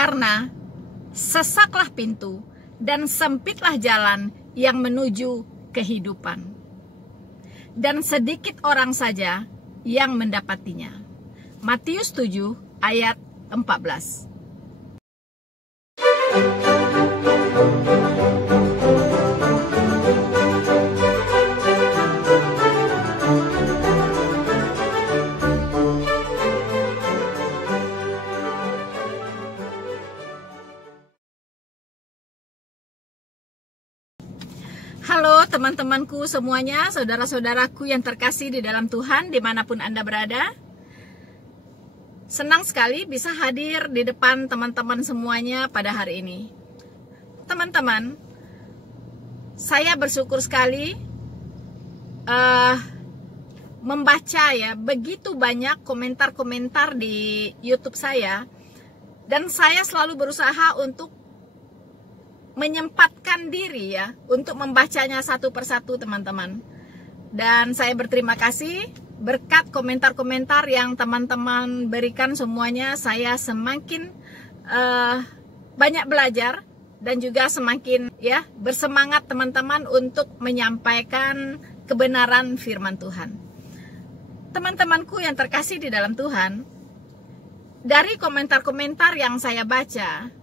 Karena sesaklah pintu dan sempitlah jalan yang menuju kehidupan, dan sedikit orang saja yang mendapatinya. Matius 7 ayat 14. Halo teman-temanku semuanya, saudara-saudaraku yang terkasih di dalam Tuhan, dimanapun Anda berada. Senang sekali bisa hadir di depan teman-teman semuanya pada hari ini. Teman-teman, saya bersyukur sekali membaca ya begitu banyak komentar-komentar di YouTube saya, dan saya selalu berusaha untuk menyempatkan diri ya untuk membacanya satu persatu, teman-teman. Dan saya berterima kasih berkat komentar-komentar yang teman-teman berikan semuanya. Saya semakin banyak belajar dan juga semakin ya bersemangat teman-teman untuk menyampaikan kebenaran firman Tuhan. Teman-temanku yang terkasih di dalam Tuhan, dari komentar-komentar yang saya baca,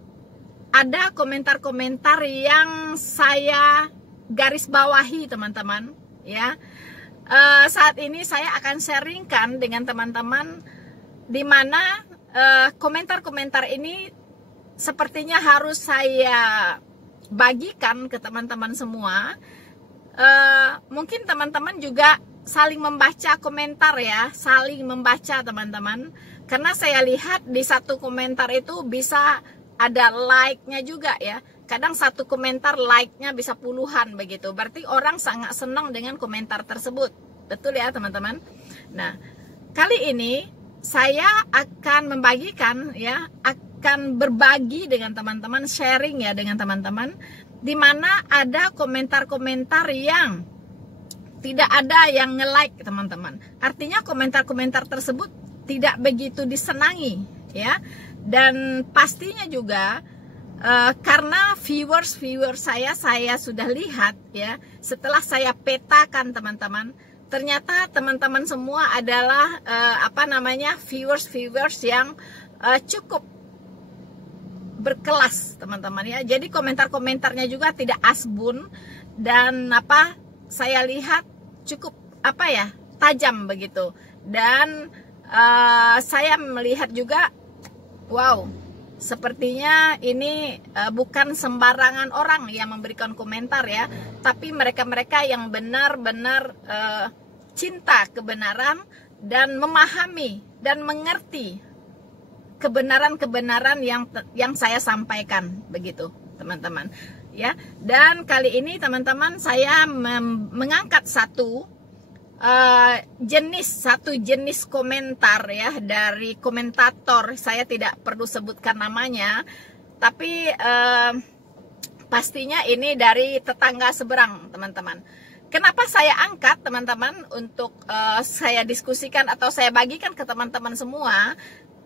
ada komentar-komentar yang saya garis bawahi, teman-teman ya. Saat ini saya akan sharingkan dengan teman-teman, di mana komentar-komentar ini sepertinya harus saya bagikan ke teman-teman semua. Mungkin teman-teman juga saling membaca komentar ya, saling membaca teman-teman, karena saya lihat di satu komentar itu bisa ada like-nya juga ya. Kadang satu komentar like-nya bisa puluhan begitu. Berarti orang sangat senang dengan komentar tersebut. Betul ya teman-teman? Nah, kali ini saya akan membagikan ya, akan berbagi dengan teman-teman, sharing ya dengan teman-teman, di mana ada komentar-komentar yang tidak ada yang nge-like, teman-teman. Artinya komentar-komentar tersebut tidak begitu disenangi ya. Dan pastinya juga karena viewers saya sudah lihat ya, setelah saya petakan teman-teman, ternyata teman-teman semua adalah viewers yang cukup berkelas, teman-teman ya. Jadi komentar-komentarnya juga tidak asbun, dan saya lihat cukup tajam begitu. Dan saya melihat juga, wow, sepertinya ini bukan sembarangan orang yang memberikan komentar ya, tapi mereka-mereka yang benar-benar cinta kebenaran dan memahami dan mengerti kebenaran-kebenaran yang saya sampaikan begitu, teman-teman ya. Dan kali ini teman-teman, saya mengangkat satu jenis komentar ya, dari komentator. Saya tidak perlu sebutkan namanya, tapi pastinya ini dari tetangga seberang, teman-teman. Kenapa saya angkat, teman-teman, untuk saya diskusikan atau saya bagikan ke teman-teman semua?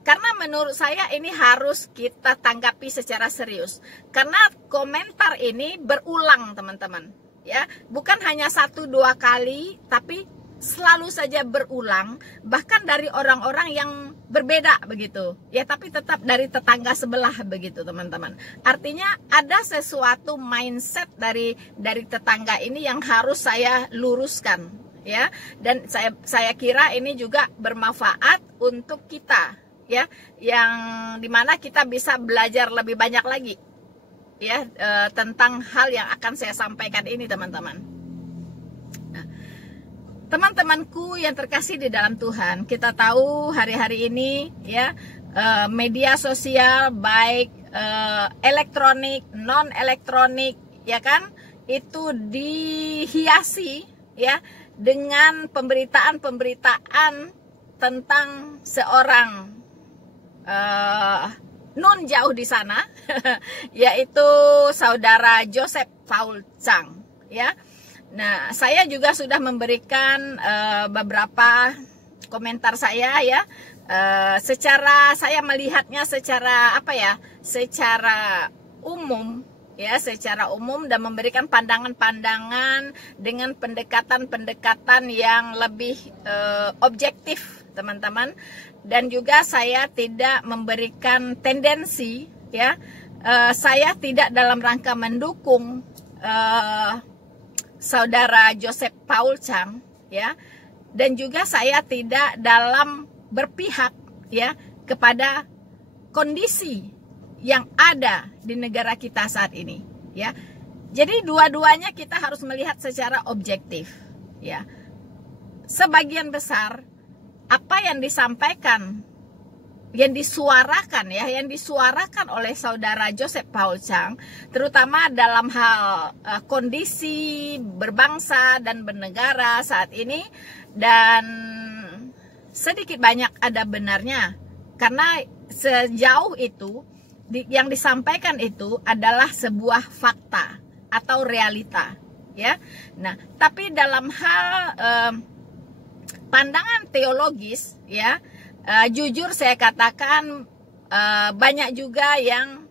Karena menurut saya ini harus kita tanggapi secara serius, karena komentar ini berulang, teman-teman ya, bukan hanya 1-2 kali, tapi selalu saja berulang, bahkan dari orang-orang yang berbeda begitu ya, tapi tetap dari tetangga sebelah begitu, teman-teman. Artinya ada sesuatu mindset dari tetangga ini yang harus saya luruskan ya, dan saya kira ini juga bermanfaat untuk kita ya, yang dimana kita bisa belajar lebih banyak lagi ya tentang hal yang akan saya sampaikan ini, teman-teman. Teman-temanku yang terkasih di dalam Tuhan, kita tahu hari-hari ini ya, media sosial baik elektronik, non elektronik ya kan, itu dihiasi ya dengan pemberitaan tentang seorang non jauh di sana yaitu saudara Joseph Paul Chang ya. Nah, saya juga sudah memberikan beberapa komentar saya ya Secara saya melihatnya secara apa ya, secara umum ya, secara umum, dan memberikan pandangan-pandangan dengan pendekatan-pendekatan yang lebih objektif teman-teman. Dan juga saya tidak memberikan tendensi ya, saya tidak dalam rangka mendukung saudara Joseph Paul Chang ya, dan juga saya tidak dalam berpihak ya kepada kondisi yang ada di negara kita saat ini ya. Jadi dua-duanya kita harus melihat secara objektif ya. Sebagian besar apa yang disampaikan, yang disuarakan ya, yang disuarakan oleh saudara Joseph Paul Chang, terutama dalam hal kondisi berbangsa dan bernegara saat ini, dan sedikit banyak ada benarnya, karena sejauh itu yang disampaikan itu adalah sebuah fakta atau realita ya. Nah, tapi dalam hal pandangan teologis ya, jujur saya katakan banyak juga yang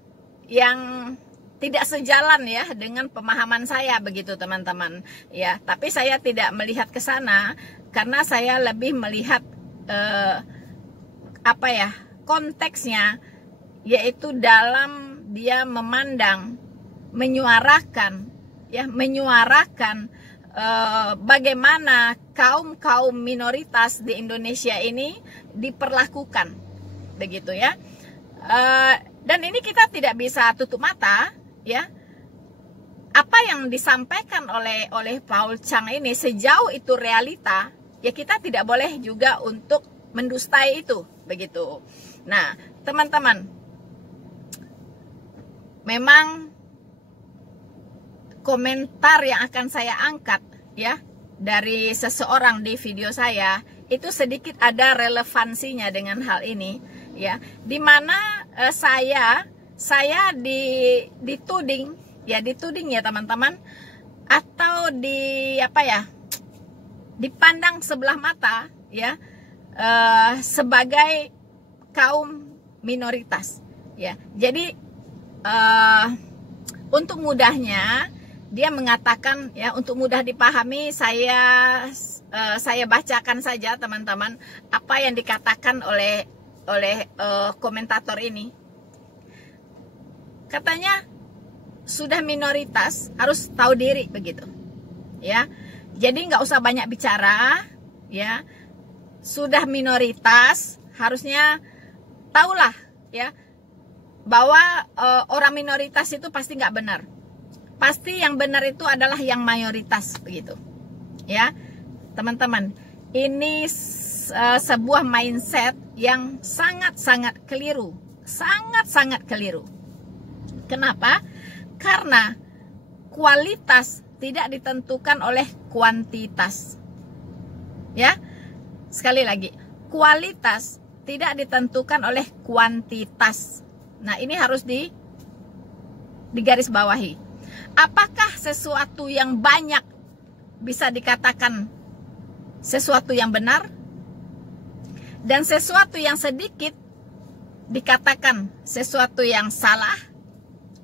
tidak sejalan ya dengan pemahaman saya begitu teman-teman ya. Tapi saya tidak melihat ke sana karena saya lebih melihat apa ya, konteksnya, yaitu dalam dia memandang, menyuarakan ya, menyuarakan bagaimana kaum minoritas di Indonesia ini diperlakukan begitu ya. Dan ini kita tidak bisa tutup mata ya. Apa yang disampaikan oleh Paul Chang ini, sejauh itu realita ya, kita tidak boleh juga untuk mendustai itu begitu. Nah teman-teman, memang komentar yang akan saya angkat ya dari seseorang di video saya itu sedikit ada relevansinya dengan hal ini ya, dimana saya dituding ya teman-teman, atau dipandang sebelah mata ya, sebagai kaum minoritas ya. Jadi untuk mudahnya dia mengatakan ya, untuk mudah dipahami, saya bacakan saja teman-teman apa yang dikatakan oleh komentator ini. Katanya sudah minoritas harus tahu diri begitu ya. Jadi nggak usah banyak bicara ya. Sudah minoritas harusnya tahulah ya bahwa orang minoritas itu pasti nggak benar. Pasti yang benar itu adalah yang mayoritas begitu ya teman-teman. Ini sebuah mindset yang sangat-sangat keliru, sangat-sangat keliru. Kenapa? Karena kualitas tidak ditentukan oleh kuantitas ya. Sekali lagi, kualitas tidak ditentukan oleh kuantitas. Nah ini harus digarisbawahi. Apakah sesuatu yang banyak bisa dikatakan sesuatu yang benar, dan sesuatu yang sedikit dikatakan sesuatu yang salah?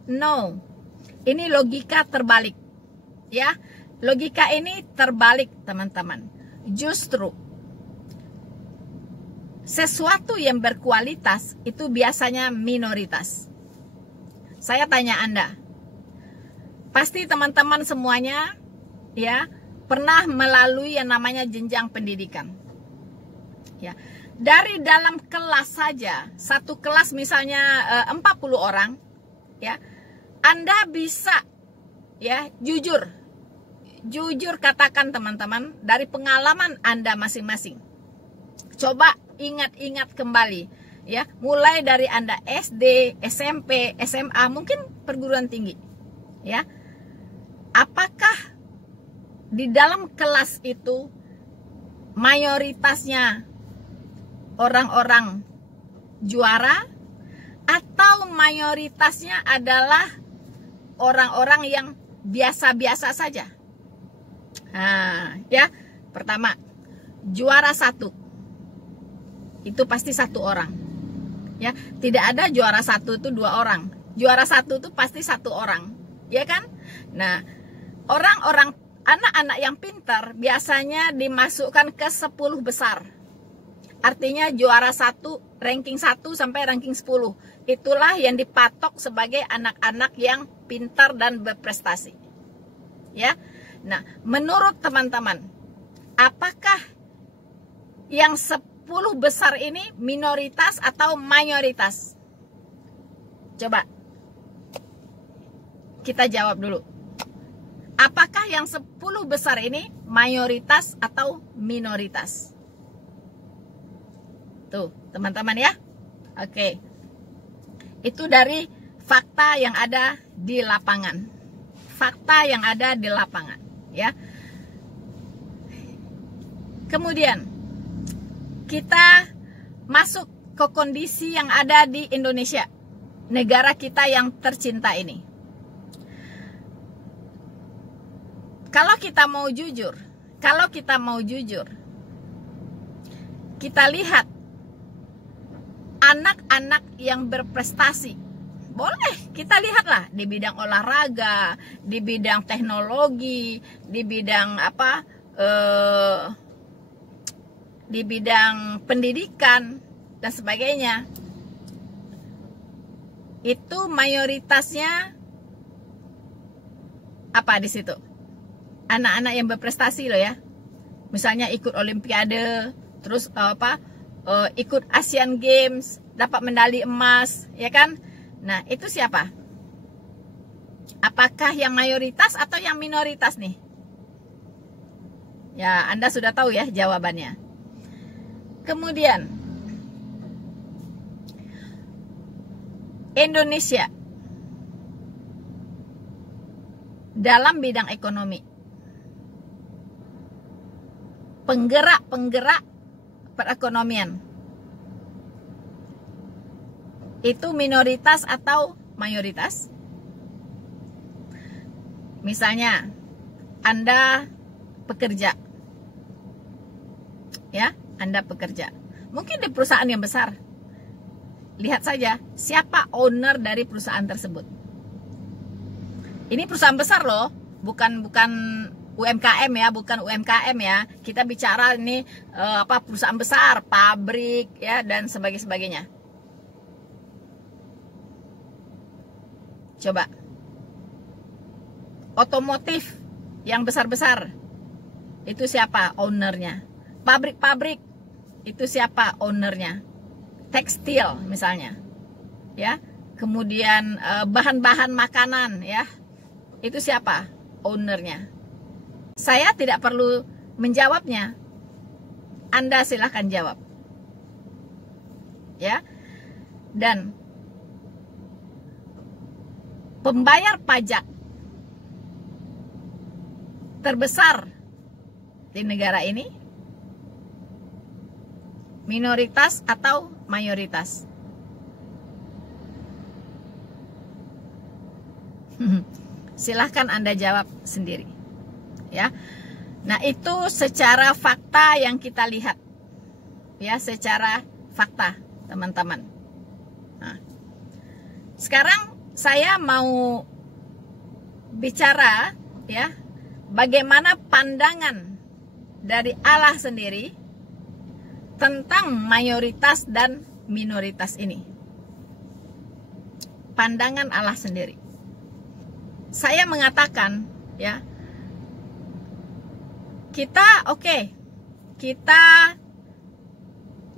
No, ini logika terbalik ya. Logika ini terbalik teman-teman. Justru sesuatu yang berkualitas itu biasanya minoritas. Saya tanya Anda, pasti teman-teman semuanya ya pernah melalui yang namanya jenjang pendidikan ya. Dari dalam kelas saja, satu kelas misalnya 40 orang ya, Anda bisa ya jujur katakan teman-teman, dari pengalaman Anda masing-masing, coba ingat-ingat kembali ya, mulai dari Anda SD, SMP, SMA, mungkin perguruan tinggi ya. Apakah di dalam kelas itu mayoritasnya orang-orang juara, atau mayoritasnya adalah orang-orang yang biasa-biasa saja? Nah, ya, pertama, juara 1 itu pasti satu orang. Ya, tidak ada juara satu itu dua orang. Juara satu itu pasti satu orang, ya kan? Nah, orang-orang anak-anak yang pintar biasanya dimasukkan ke 10 besar. Artinya juara 1, ranking 1 sampai ranking 10. Itulah yang dipatok sebagai anak-anak yang pintar dan berprestasi. Ya. Nah, menurut teman-teman, apakah yang 10 besar ini minoritas atau mayoritas? Coba kita jawab dulu. Apakah yang 10 besar ini mayoritas atau minoritas? Tuh, teman-teman ya. Oke. Itu dari fakta yang ada di lapangan. Fakta yang ada di lapangan, ya. Kemudian kita masuk ke kondisi yang ada di Indonesia, negara kita yang tercinta ini. Kalau kita mau jujur, kita lihat anak-anak yang berprestasi. Boleh kita lihatlah di bidang olahraga, di bidang teknologi, di bidang di bidang pendidikan dan sebagainya. Itu mayoritasnya apa di situ? Anak-anak yang berprestasi loh ya. Misalnya ikut olimpiade, terus ikut Asian Games, dapat medali emas, ya kan? Nah, itu siapa? Apakah yang mayoritas atau yang minoritas nih? Ya, Anda sudah tahu ya jawabannya. Kemudian Indonesia dalam bidang ekonomi, penggerak perekonomian, itu minoritas atau mayoritas? Misalnya Anda pekerja, ya, Anda pekerja, mungkin di perusahaan yang besar. Lihat saja siapa owner dari perusahaan tersebut. Ini perusahaan besar loh, bukan UMKM ya, bukan UMKM ya. Kita bicara ini perusahaan besar, pabrik ya, dan sebagainya. Coba. Otomotif yang besar-besar, itu siapa ownernya? Pabrik-pabrik, itu siapa ownernya? Tekstil misalnya, ya. Kemudian bahan-bahan makanan, ya, itu siapa ownernya? Saya tidak perlu menjawabnya, Anda silahkan jawab, ya. Dan pembayar pajak terbesar di negara ini minoritas atau mayoritas? Silahkan Anda jawab sendiri, ya. Nah, itu secara fakta yang kita lihat, ya, secara fakta, teman-teman. Nah, sekarang saya mau bicara, ya, bagaimana pandangan dari Allah sendiri tentang mayoritas dan minoritas ini. Pandangan Allah sendiri. Saya mengatakan, ya, kita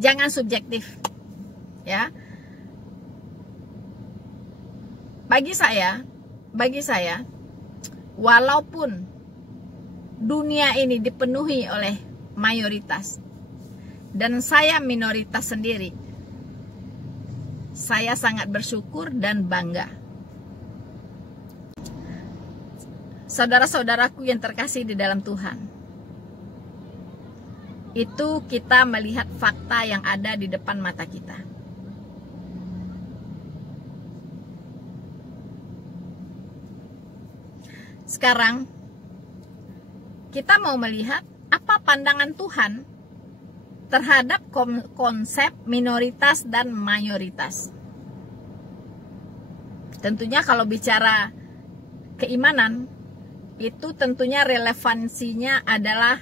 jangan subjektif, ya. Bagi saya, walaupun dunia ini dipenuhi oleh mayoritas dan saya minoritas sendiri, saya sangat bersyukur dan bangga. Saudara-saudaraku yang terkasih di dalam Tuhan, itu kita melihat fakta yang ada di depan mata kita. Sekarang kita mau melihat apa pandangan Tuhan terhadap konsep minoritas dan mayoritas. Tentunya kalau bicara keimanan, itu tentunya relevansinya adalah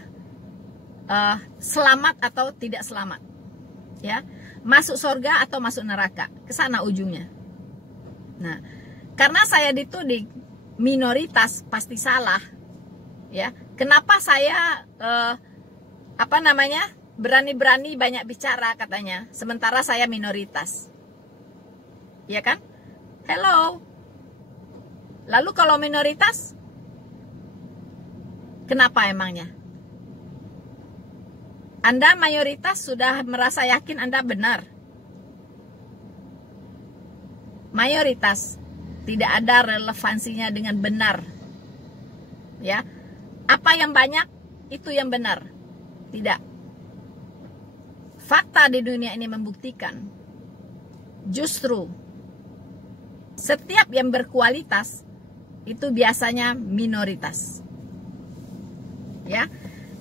selamat atau tidak selamat, ya, masuk surga atau masuk neraka, ke sana ujungnya. Nah, karena saya dituding minoritas pasti salah, ya. Kenapa saya berani-berani banyak bicara katanya, sementara saya minoritas, ya kan? Hello. Lalu kalau minoritas, kenapa emangnya? Anda mayoritas sudah merasa yakin Anda benar. Mayoritas tidak ada relevansinya dengan benar. Ya. Apa yang banyak itu yang benar. Tidak. Fakta di dunia ini membuktikan justru setiap yang berkualitas itu biasanya minoritas. Ya.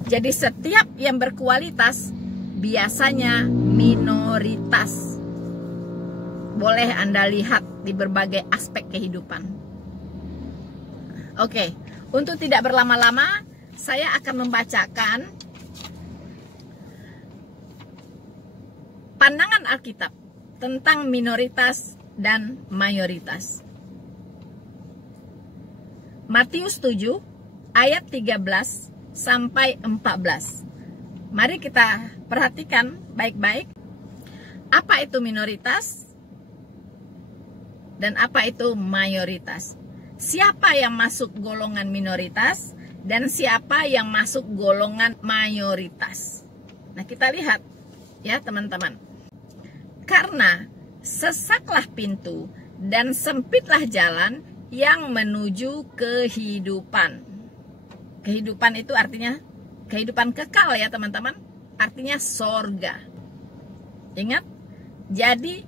Jadi setiap yang berkualitas biasanya minoritas. Boleh Anda lihat di berbagai aspek kehidupan. Oke, untuk tidak berlama-lama, saya akan membacakan pandangan Alkitab tentang minoritas dan mayoritas. Matius 7 ayat 13 sampai 14. Mari kita perhatikan baik-baik. Apa itu minoritas dan apa itu mayoritas? Siapa yang masuk golongan minoritas dan siapa yang masuk golongan mayoritas? Nah, kita lihat ya, teman-teman. Karena sesaklah pintu dan sempitlah jalan yang menuju kehidupan. Kehidupan itu artinya kehidupan kekal ya teman-teman. Artinya sorga. Ingat, jadi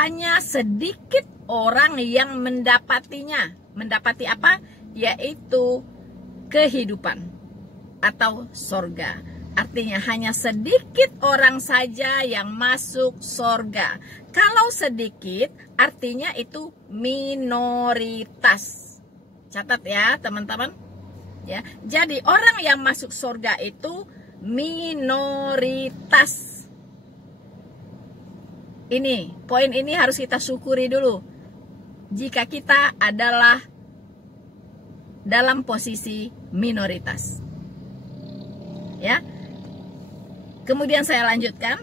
hanya sedikit orang yang mendapatinya. Mendapati apa? Yaitu kehidupan atau sorga. Artinya hanya sedikit orang saja yang masuk sorga. Kalau sedikit artinya itu minoritas. Catat ya teman-teman. Ya, jadi orang yang masuk surga itu minoritas. Ini, poin ini harus kita syukuri dulu. Jika kita adalah dalam posisi minoritas. Ya. Kemudian saya lanjutkan.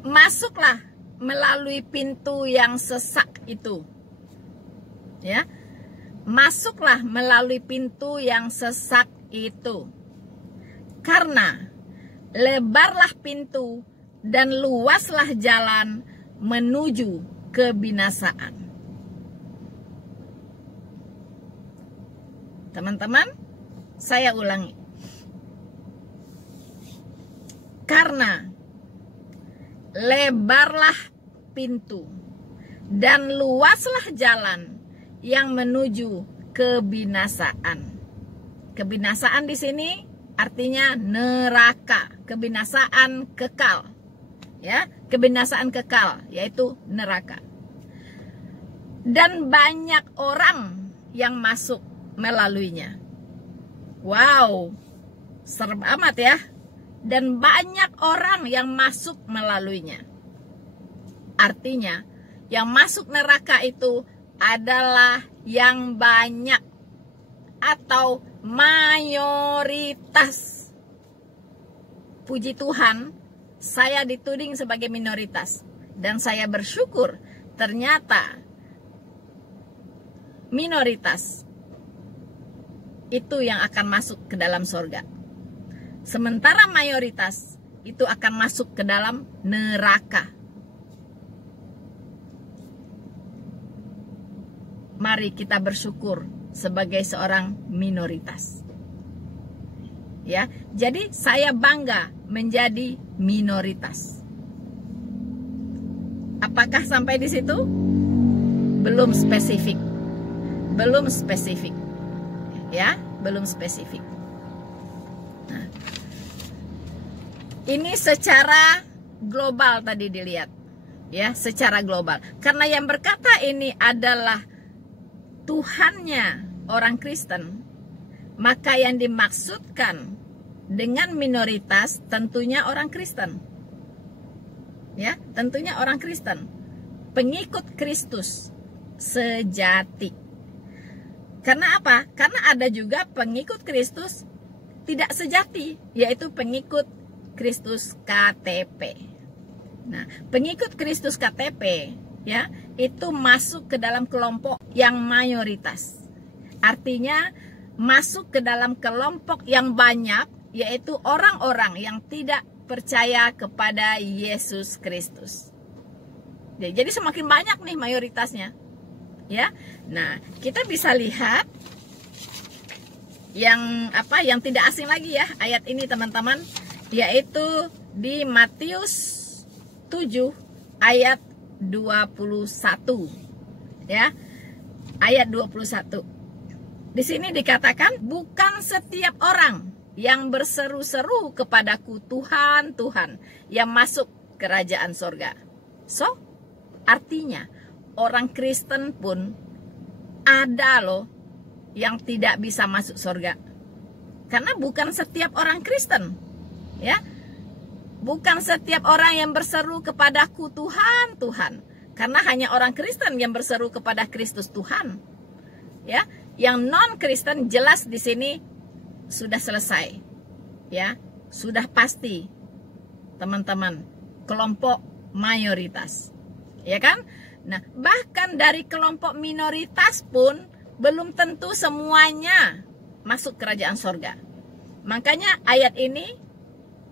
Masuklah melalui pintu yang sesak itu. Ya. Masuklah melalui pintu yang sesak itu. Karena lebarlah pintu dan luaslah jalan menuju kebinasaan. Teman-teman, saya ulangi. Karena lebarlah pintu dan luaslah jalan yang menuju kebinasaan. Kebinasaan di sini artinya neraka, kebinasaan kekal. Ya, kebinasaan kekal yaitu neraka. Dan banyak orang yang masuk melaluinya. Wow, serem amat ya. Dan banyak orang yang masuk melaluinya. Artinya, yang masuk neraka itu adalah yang banyak atau mayoritas. Puji Tuhan, saya dituding sebagai minoritas dan saya bersyukur ternyata minoritas itu yang akan masuk ke dalam surga. Sementara mayoritas itu akan masuk ke dalam neraka. Mari kita bersyukur sebagai seorang minoritas. Ya, jadi saya bangga menjadi minoritas. Apakah sampai di situ? Belum spesifik. Belum spesifik. Ya, belum spesifik. Nah, Ini secara global tadi dilihat, ya, secara global. Karena yang berkata ini adalah Tuhannya orang Kristen, maka yang dimaksudkan dengan minoritas tentunya orang Kristen. Ya, tentunya orang Kristen, pengikut Kristus sejati. Karena apa? Karena ada juga pengikut Kristus tidak sejati, yaitu pengikut Kristus KTP. Nah, pengikut Kristus KTP, ya, itu masuk ke dalam kelompok yang mayoritas. Artinya masuk ke dalam kelompok yang banyak, yaitu orang-orang yang tidak percaya kepada Yesus Kristus. Jadi semakin banyak nih mayoritasnya, ya. Nah, kita bisa lihat yang yang tidak asing lagi ya ayat ini teman-teman, yaitu di Matius 7 ayat 21, ya, ayat 21. Di sini dikatakan, bukan setiap orang yang berseru-seru kepadaku Tuhan, Tuhan, yang masuk kerajaan sorga. So, artinya orang Kristen pun ada loh yang tidak bisa masuk sorga. Karena bukan setiap orang Kristen, ya, bukan setiap orang yang berseru kepadaku Tuhan, Tuhan. Karena hanya orang Kristen yang berseru kepada Kristus Tuhan, ya. Yang non-Kristen jelas di sini sudah selesai, ya, sudah pasti, teman-teman, kelompok mayoritas, ya kan? Nah, bahkan dari kelompok minoritas pun belum tentu semuanya masuk kerajaan sorga. Makanya ayat ini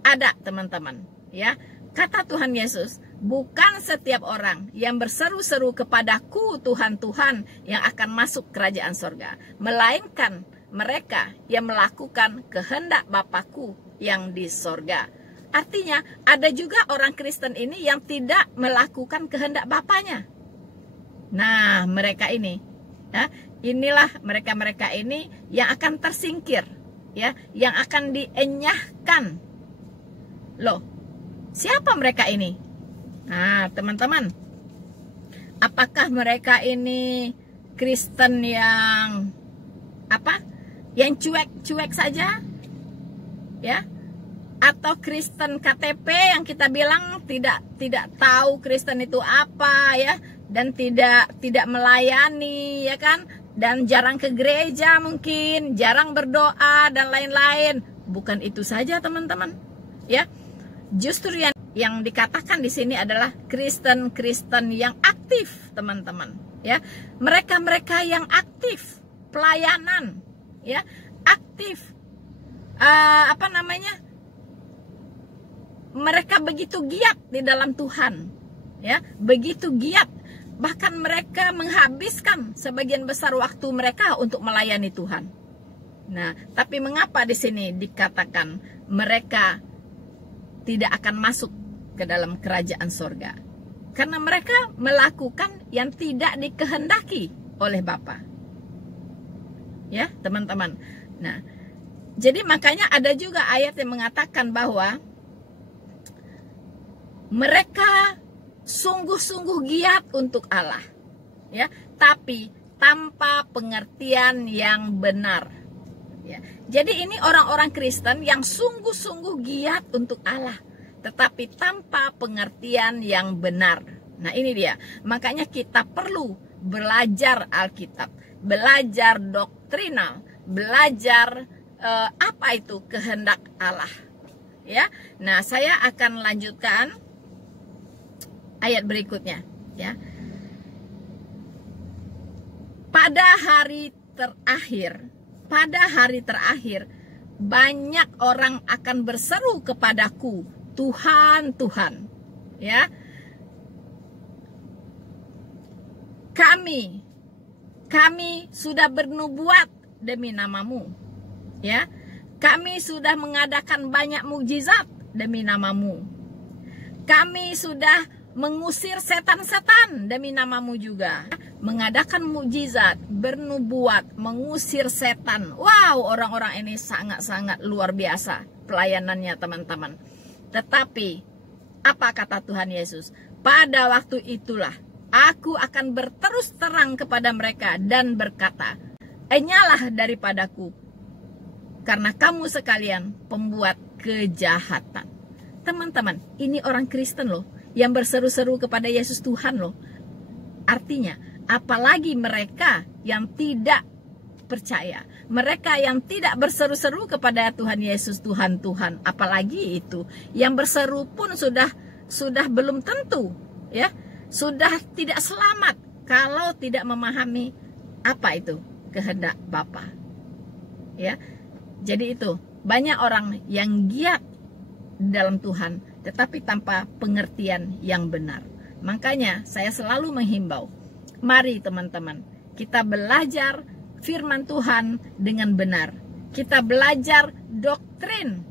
ada, teman-teman, ya. Kata Tuhan Yesus, bukan setiap orang yang berseru-seru kepadaku Tuhan, Tuhan yang akan masuk kerajaan sorga, melainkan mereka yang melakukan kehendak Bapakku yang di sorga. Artinya ada juga orang Kristen ini yang tidak melakukan kehendak Bapaknya. Nah, mereka ini, ya, inilah mereka-mereka ini yang akan tersingkir, ya, yang akan dienyahkan. Loh, siapa mereka ini? Nah, teman-teman, apakah mereka ini Kristen yang yang cuek-cuek saja, ya, atau Kristen KTP yang kita bilang tidak tahu Kristen itu apa, ya, dan tidak melayani, ya kan, dan jarang ke gereja, mungkin jarang berdoa dan lain-lain. Bukan itu saja, teman-teman, ya. Justru yang dikatakan di sini adalah Kristen yang aktif, teman-teman, ya. Mereka-mereka yang aktif pelayanan, ya, aktif mereka begitu giat di dalam Tuhan, ya, begitu giat, bahkan mereka menghabiskan sebagian besar waktu mereka untuk melayani Tuhan. Nah, tapi mengapa di sini dikatakan mereka tidak akan masuk ke dalam kerajaan sorga? Karena mereka melakukan yang tidak dikehendaki oleh Bapa. Ya, teman-teman. Nah, jadi makanya ada juga ayat yang mengatakan bahwa mereka sungguh-sungguh giat untuk Allah, ya, tapi tanpa pengertian yang benar. Ya. Jadi ini orang-orang Kristen yang sungguh-sungguh giat untuk Allah, tetapi tanpa pengertian yang benar. Nah, ini dia. Makanya kita perlu belajar Alkitab, belajar doktrinal, belajar apa itu kehendak Allah. Ya. Nah, saya akan lanjutkan ayat berikutnya, ya. Pada hari terakhir banyak orang akan berseru kepadaku, Tuhan, Tuhan, ya. Kami sudah bernubuat demi namamu, ya. Kami sudah mengadakan banyak mukjizat demi namamu. Kami sudah mengusir setan-setan demi namamu juga. Mengadakan mukjizat, bernubuat, mengusir setan. Wow, orang-orang ini sangat-sangat luar biasa pelayanannya, teman-teman. Tetapi apa kata Tuhan Yesus? Pada waktu itulah aku akan berterus terang kepada mereka dan berkata, enyalah daripadaku, karena kamu sekalian pembuat kejahatan. Teman-teman, ini orang Kristen loh, yang berseru-seru kepada Yesus Tuhan loh. Artinya, apalagi mereka yang tidak percaya, mereka yang tidak berseru-seru kepada Tuhan Yesus Tuhan, apalagi itu yang berseru pun sudah belum tentu, ya, sudah tidak selamat kalau tidak memahami apa itu kehendak Bapa, ya. Jadi itu banyak orang yang giat dalam Tuhan tetapi tanpa pengertian yang benar. Makanya saya selalu menghimbau, mari teman-teman, kita belajar firman Tuhan dengan benar. Kita belajar doktrin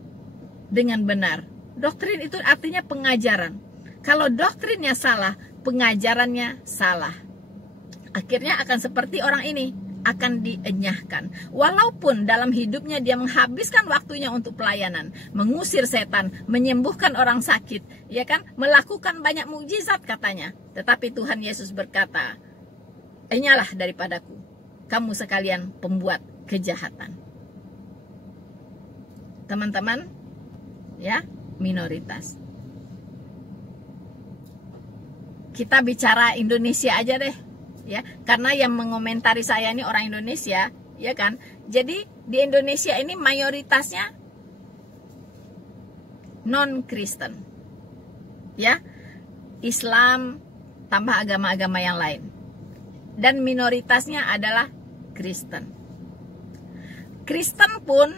dengan benar. Doktrin itu artinya pengajaran. Kalau doktrinnya salah, pengajarannya salah. Akhirnya akan seperti orang ini, akan dienyahkan. Walaupun dalam hidupnya dia menghabiskan waktunya untuk pelayanan, mengusir setan, menyembuhkan orang sakit, ya kan, melakukan banyak mukjizat katanya. Tetapi Tuhan Yesus berkata, enyalah daripadaku, kamu sekalian pembuat kejahatan. Teman-teman, ya, minoritas. Kita bicara Indonesia aja deh, ya, karena yang mengomentari saya ini orang Indonesia, ya kan. Jadi di Indonesia ini mayoritasnya non-Kristen, ya, Islam tambah agama-agama yang lain, dan minoritasnya adalah Kristen. Kristen pun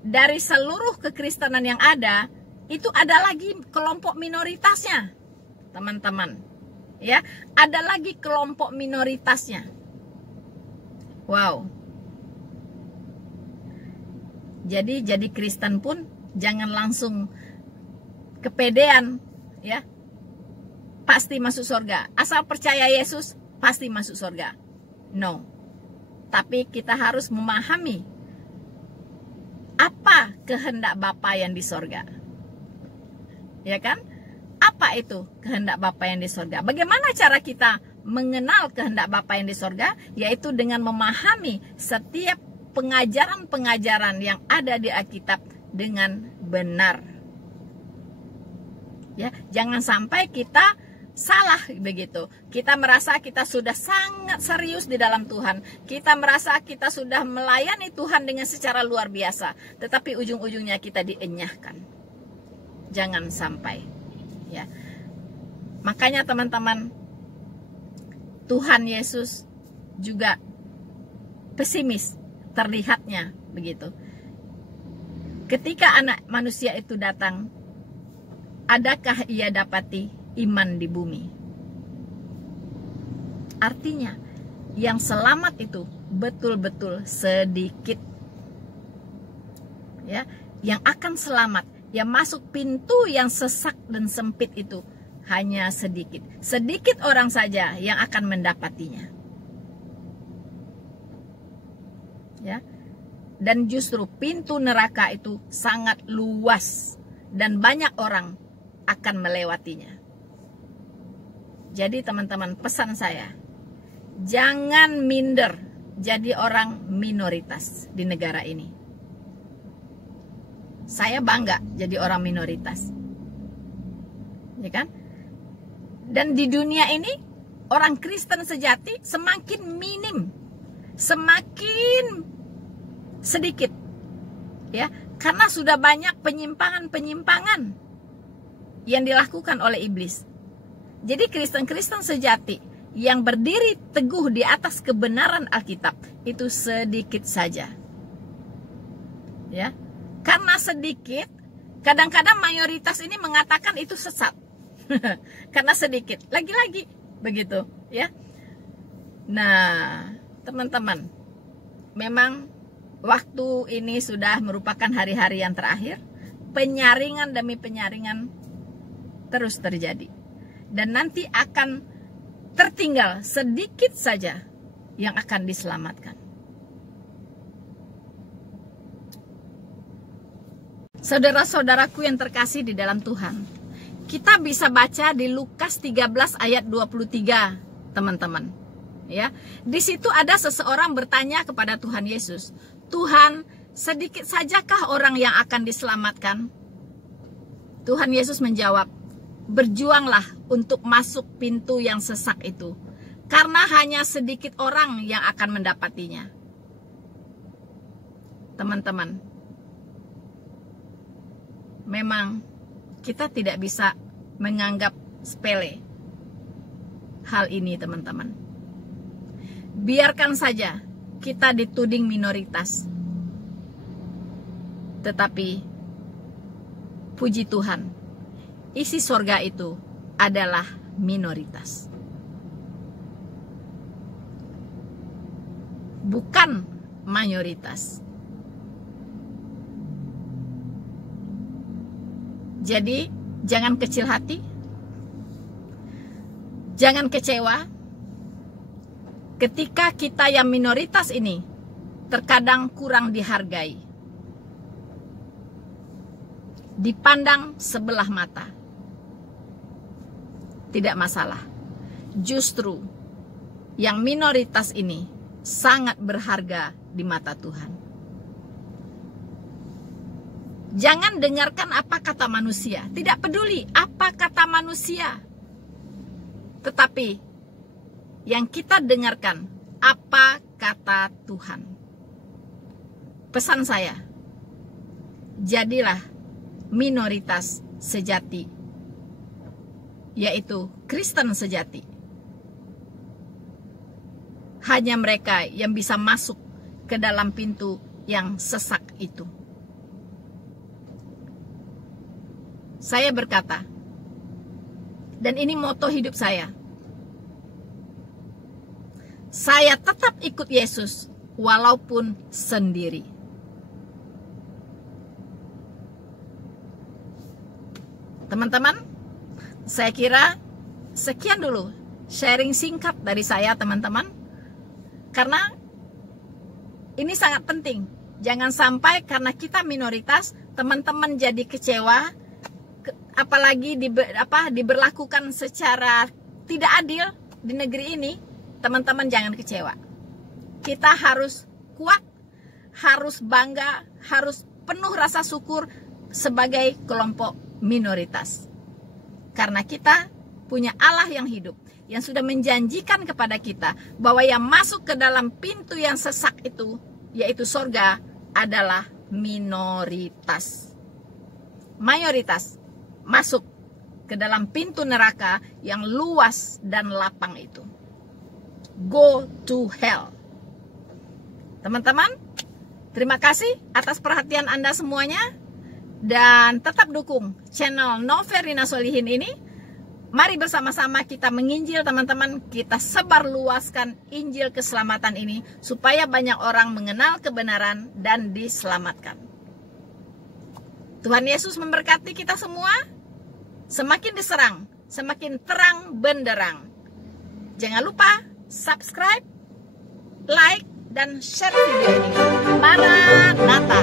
dari seluruh kekristenan yang ada, itu ada lagi kelompok minoritasnya, teman-teman. Ya, ada lagi kelompok minoritasnya. Wow. Jadi Kristen pun jangan langsung kepedean, ya. Pasti masuk surga. Asal percaya Yesus pasti masuk surga. No. Tapi kita harus memahami apa kehendak Bapa yang di surga. Ya kan? Apa itu kehendak Bapa yang di surga? Bagaimana cara kita mengenal kehendak Bapa yang di surga? Yaitu dengan memahami setiap pengajaran-pengajaran yang ada di Alkitab dengan benar. Ya, jangan sampai kita salah begitu. Kita merasa kita sudah sangat serius di dalam Tuhan. Kita merasa kita sudah melayani Tuhan dengan secara luar biasa, tetapi ujung-ujungnya kita dienyahkan. Jangan sampai. Ya. Makanya teman-teman, Tuhan Yesus juga pesimis terlihatnya begitu. Ketika anak manusia itu datang, adakah ia dapati iman di bumi? Artinya yang selamat itu betul-betul sedikit, ya. Yang akan selamat, yang masuk pintu yang sesak dan sempit itu hanya sedikit. Sedikit orang saja yang akan mendapatinya. Ya. Dan justru pintu neraka itu sangat luas dan banyak orang akan melewatinya. Jadi teman-teman, pesan saya, jangan minder jadi orang minoritas di negara ini. Saya bangga jadi orang minoritas, ya kan? Dan di dunia ini orang Kristen sejati semakin minim, semakin sedikit, ya, karena sudah banyak penyimpangan-penyimpangan yang dilakukan oleh iblis. Jadi Kristen-Kristen sejati yang berdiri teguh di atas kebenaran Alkitab itu sedikit saja, ya. Karena sedikit, kadang-kadang mayoritas ini mengatakan itu sesat. Karena sedikit, lagi-lagi begitu, ya. Nah, teman-teman, memang waktu ini sudah merupakan hari-hari yang terakhir. Penyaringan demi penyaringan terus terjadi. Dan nanti akan tertinggal sedikit saja yang akan diselamatkan. Saudara-saudaraku yang terkasih di dalam Tuhan, kita bisa baca di Lukas 13 ayat 23, teman-teman. Ya, di situ ada seseorang bertanya kepada Tuhan Yesus, "Tuhan, sedikit sajakah orang yang akan diselamatkan?" Tuhan Yesus menjawab, "Berjuanglah untuk masuk pintu yang sesak itu, karena hanya sedikit orang yang akan mendapatinya." Teman-teman, memang kita tidak bisa menganggap sepele hal ini, teman-teman. Biarkan saja kita dituding minoritas, tetapi puji Tuhan, isi sorga itu adalah minoritas, bukan mayoritas. Jadi jangan kecil hati, jangan kecewa ketika kita yang minoritas ini terkadang kurang dihargai, dipandang sebelah mata. Tidak masalah, justru yang minoritas ini sangat berharga di mata Tuhan. Jangan dengarkan apa kata manusia, tidak peduli apa kata manusia, tetapi yang kita dengarkan apa kata Tuhan. Pesan saya, jadilah minoritas sejati, yaitu Kristen sejati. Hanya mereka yang bisa masuk ke dalam pintu yang sesak itu. Saya berkata, dan ini moto hidup saya tetap ikut Yesus walaupun sendiri. Teman-teman, saya kira sekian dulu sharing singkat dari saya, teman-teman, karena ini sangat penting. Jangan sampai karena kita minoritas, teman-teman jadi kecewa, apalagi diberlakukan secara tidak adil di negeri ini. Teman-teman jangan kecewa. Kita harus kuat, harus bangga, harus penuh rasa syukur sebagai kelompok minoritas. Karena kita punya Allah yang hidup, yang sudah menjanjikan kepada kita bahwa yang masuk ke dalam pintu yang sesak itu, yaitu sorga, adalah minoritas. Mayoritas masuk ke dalam pintu neraka yang luas dan lapang itu. Go to hell. Teman-teman, terima kasih atas perhatian Anda semuanya, dan tetap dukung channel Noverina Solihin ini. Mari bersama-sama kita menginjil, teman-teman. Kita sebarluaskan Injil keselamatan ini supaya banyak orang mengenal kebenaran dan diselamatkan. Tuhan Yesus memberkati kita semua. Semakin diserang, semakin terang benderang. Jangan lupa subscribe, like, dan share video ini. Maranatha.